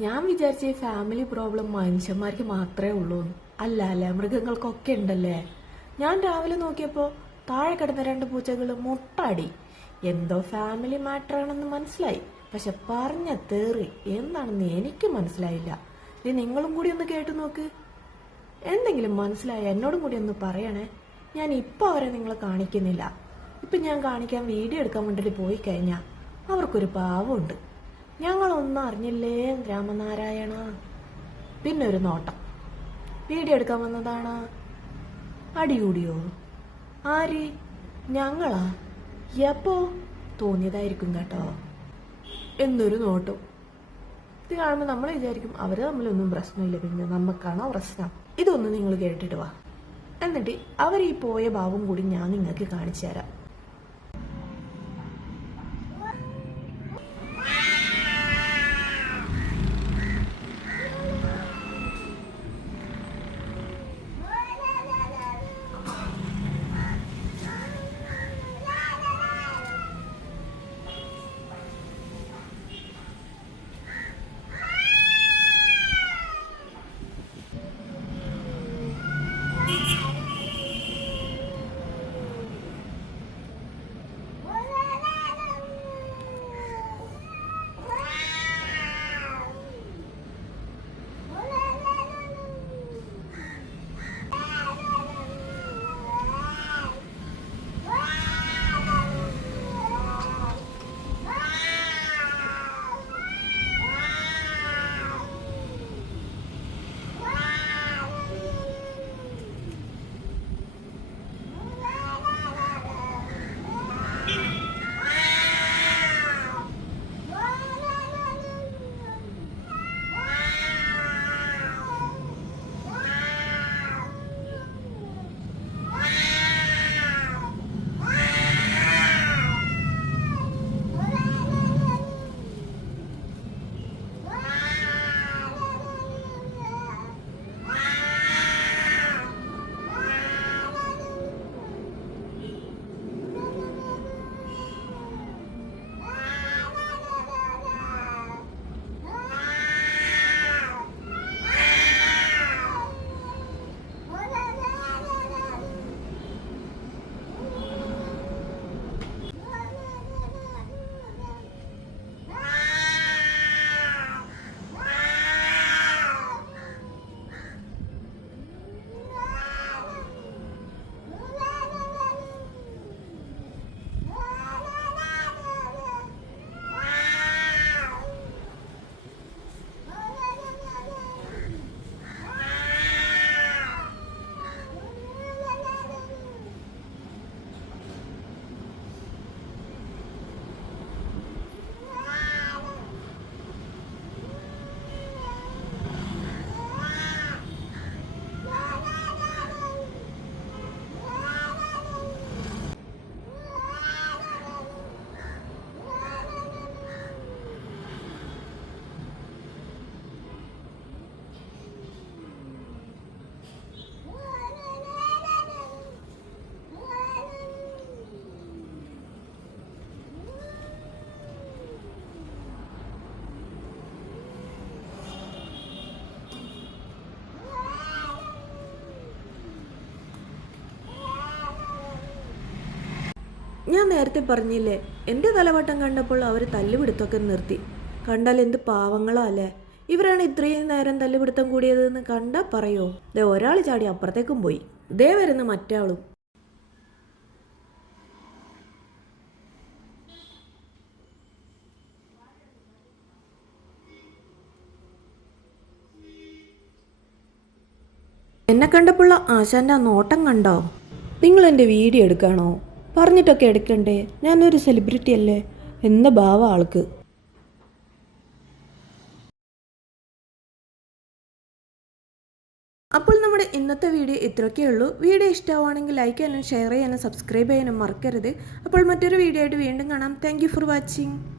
ഞാൻ വിചാരിച്ച ഈ ഫാമിലി പ്രോബ്ലം മനുഷ്യന്മാർക്ക് മാത്രമേ ഉള്ളൂ. അല്ല അല്ലേ, മൃഗങ്ങൾക്കൊക്കെ ഉണ്ടല്ലേ. ഞാൻ രാവിലെ നോക്കിയപ്പോൾ താഴെ കിടന്ന 2 പൂച്ചകൾ മുട്ടാടി. എന്തോ ഫാമിലി മാറ്റർ ആണെന്ന് മനസ്സിലായി. പക്ഷെ പറഞ്ഞ തേറി എന്താണെന്ന് എനിക്ക് മനസ്സിലായില്ല. ഇത് നിങ്ങളും കൂടി ഒന്ന് കേട്ടു നോക്ക്. എന്തെങ്കിലും മനസ്സിലായ എന്നോടും കൂടി ഒന്ന് പറയണേ. ഞാൻ ഇപ്പൊ അവരെ നിങ്ങളെ കാണിക്കുന്നില്ല. ഇപ്പൊ ഞാൻ കാണിക്കാൻ വീഡിയോ എടുക്കാൻ വേണ്ടിട്ട് പോയി കഴിഞ്ഞാൽ അവർക്കൊരു പാവമുണ്ട്. ഞങ്ങളൊന്നും അറിഞ്ഞില്ലേ രാമനാരായണ. പിന്നെ ഒരു നോട്ടം, വീഡിയോ എടുക്കാൻ വന്നതാണ്. അടികൂടിയോ? ആര്? ഞങ്ങളാ? എപ്പോ? തോന്നിയതായിരിക്കും കേട്ടോ. എന്നൊരു നോട്ടം. ഇത് കാണുമ്പോൾ നമ്മൾ വിചാരിക്കും അവര് തമ്മിലൊന്നും പ്രശ്നമില്ല, പിന്നെ നമുക്കാണോ പ്രശ്നം. ഇതൊന്ന് നിങ്ങൾ കേട്ടിട്ട് വാ. എന്നിട്ട് അവർ ഈ പോയ ഭാവം കൂടി ഞാൻ നിങ്ങൾക്ക് കാണിച്ചു തരാം. ഞാൻ നേരത്തെ പറഞ്ഞില്ലേ, എൻ്റെ തലവട്ടം കണ്ടപ്പോൾ അവർ തല്ലുപിടുത്തമൊക്കെ നിർത്തി. കണ്ടാൽ എന്ത് പാവങ്ങളാ അല്ലേ. ഇവരാണ് ഇത്രയും നേരം തല്ലുപിടുത്തം കൂടിയതെന്ന് കണ്ടാ പറയോ. ദേ ഒരാൾ ചാടി അപ്പുറത്തേക്കും പോയി. ദേ വരുന്ന മറ്റാളും. എന്നെ കണ്ടപ്പോൾ ആശാൻ്റെ ആ നോട്ടം കണ്ടോ? നിങ്ങൾ എൻ്റെ വീഡിയോ എടുക്കാണോ? പറഞ്ഞിട്ടൊക്കെ എടുക്കണ്ടേ, ഞാനൊരു സെലിബ്രിറ്റി അല്ലേ എന്ന ഭാവം ആൾക്ക്. അപ്പോൾ നമ്മുടെ ഇന്നത്തെ വീഡിയോ ഇത്രയൊക്കെ ഉള്ളൂ. വീഡിയോ ഇഷ്ടമാവുകയാണെങ്കിൽ ലൈക്ക് ചെയ്യാനും ഷെയർ ചെയ്യാനും സബ്സ്ക്രൈബ് ചെയ്യാനും മറക്കരുത്. അപ്പോൾ മറ്റൊരു വീഡിയോ ആയിട്ട് വീണ്ടും കാണാം. Thank you for watching.